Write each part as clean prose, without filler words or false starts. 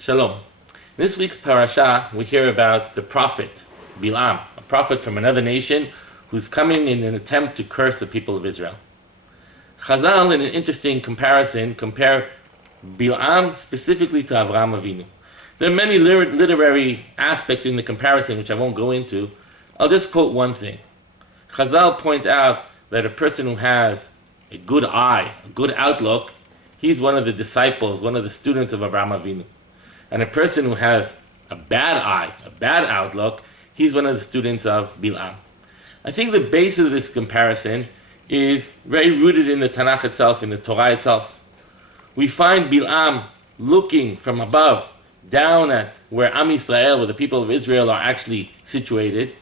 Shalom. In this week's Parashat, we hear about the prophet, Bilam, a prophet from another nation who's coming in an attempt to curse the people of Israel. Chazal, in an interesting comparison, compare Bilam specifically to Avraham Avinu. There are many literary aspects in the comparison which I won't go into. I'll just quote one thing. Chazal point out that a person who has a good eye, a good outlook, he's one of the disciples, one of the students of Avraham Avinu. And a person who has a bad eye, a bad outlook, he's one of the students of Bilam. I think the basis of this comparison is very rooted in the Tanakh itself, in the Torah itself. We find Bilam looking from above, down at where Am Yisrael, where the people of Israel are actually situated.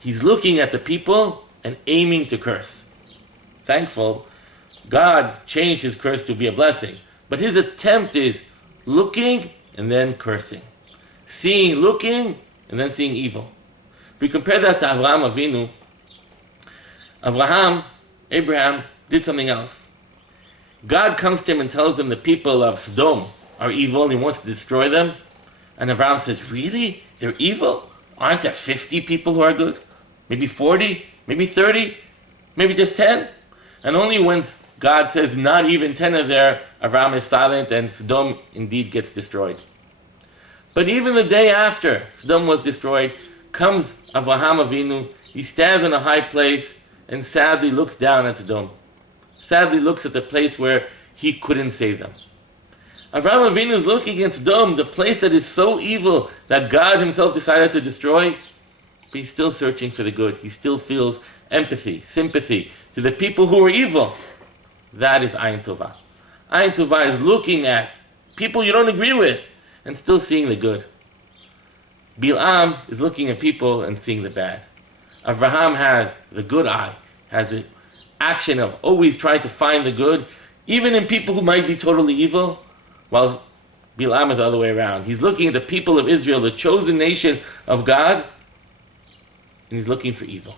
He's looking at the people and aiming to curse. Thankful, God changed his curse to be a blessing. But his attempt is looking and then cursing. Seeing, looking, and then seeing evil. If we compare that to Avraham Avinu, Abraham did something else. God comes to him and tells him the people of Sodom are evil and he wants to destroy them. And Avraham says, really? They're evil? Aren't there 50 people who are good? Maybe 40? Maybe 30? Maybe just 10? And only when God says not even 10 are there, Avraham is silent and Sodom indeed gets destroyed. But even the day after Sodom was destroyed, comes Avraham Avinu. He stands in a high place and sadly looks down at Sodom. Sadly looks at the place where he couldn't save them. Avraham Avinu is looking at Sodom, the place that is so evil that God himself decided to destroy. But he's still searching for the good. He still feels empathy, sympathy to the people who are evil. That is Ayin Tovah. Ayin Tovah is looking at people you don't agree with and still seeing the good. Bilam is looking at people and seeing the bad. Avraham has the good eye, has the action of always trying to find the good, even in people who might be totally evil, while Bilam is the other way around. He's looking at the people of Israel, the chosen nation of God, and he's looking for evil.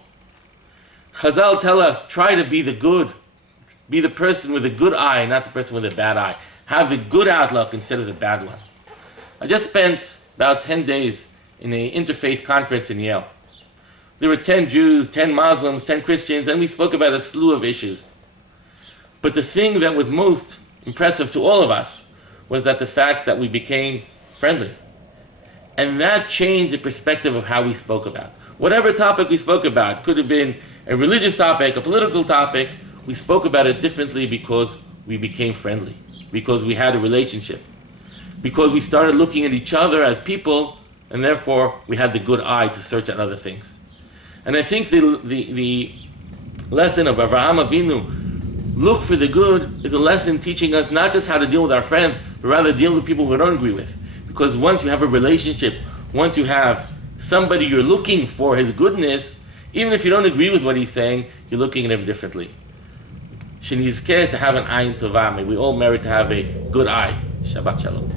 Chazal tell us, try to be the good. Be the person with a good eye, not the person with a bad eye. Have the good outlook instead of the bad one. I just spent about 10 days in an interfaith conference in Yale. There were 10 Jews, 10 Muslims, 10 Christians, and we spoke about a slew of issues. But the thing that was most impressive to all of us was that the fact that we became friendly. And that changed the perspective of how we spoke about. Whatever topic we spoke about, could have been a religious topic, a political topic, we spoke about it differently because we became friendly, because we had a relationship, because we started looking at each other as people, and therefore we had the good eye to search at other things. And I think the lesson of Avraham Avinu, look for the good, is a lesson teaching us not just how to deal with our friends, but rather deal with people we don't agree with. Because once you have a relationship, once you have somebody you're looking for his goodness, even if you don't agree with what he's saying, you're looking at him differently. Shenizkeh to have an Ayin Tovah. May we all merit to have a good eye. Shabbat Shalom.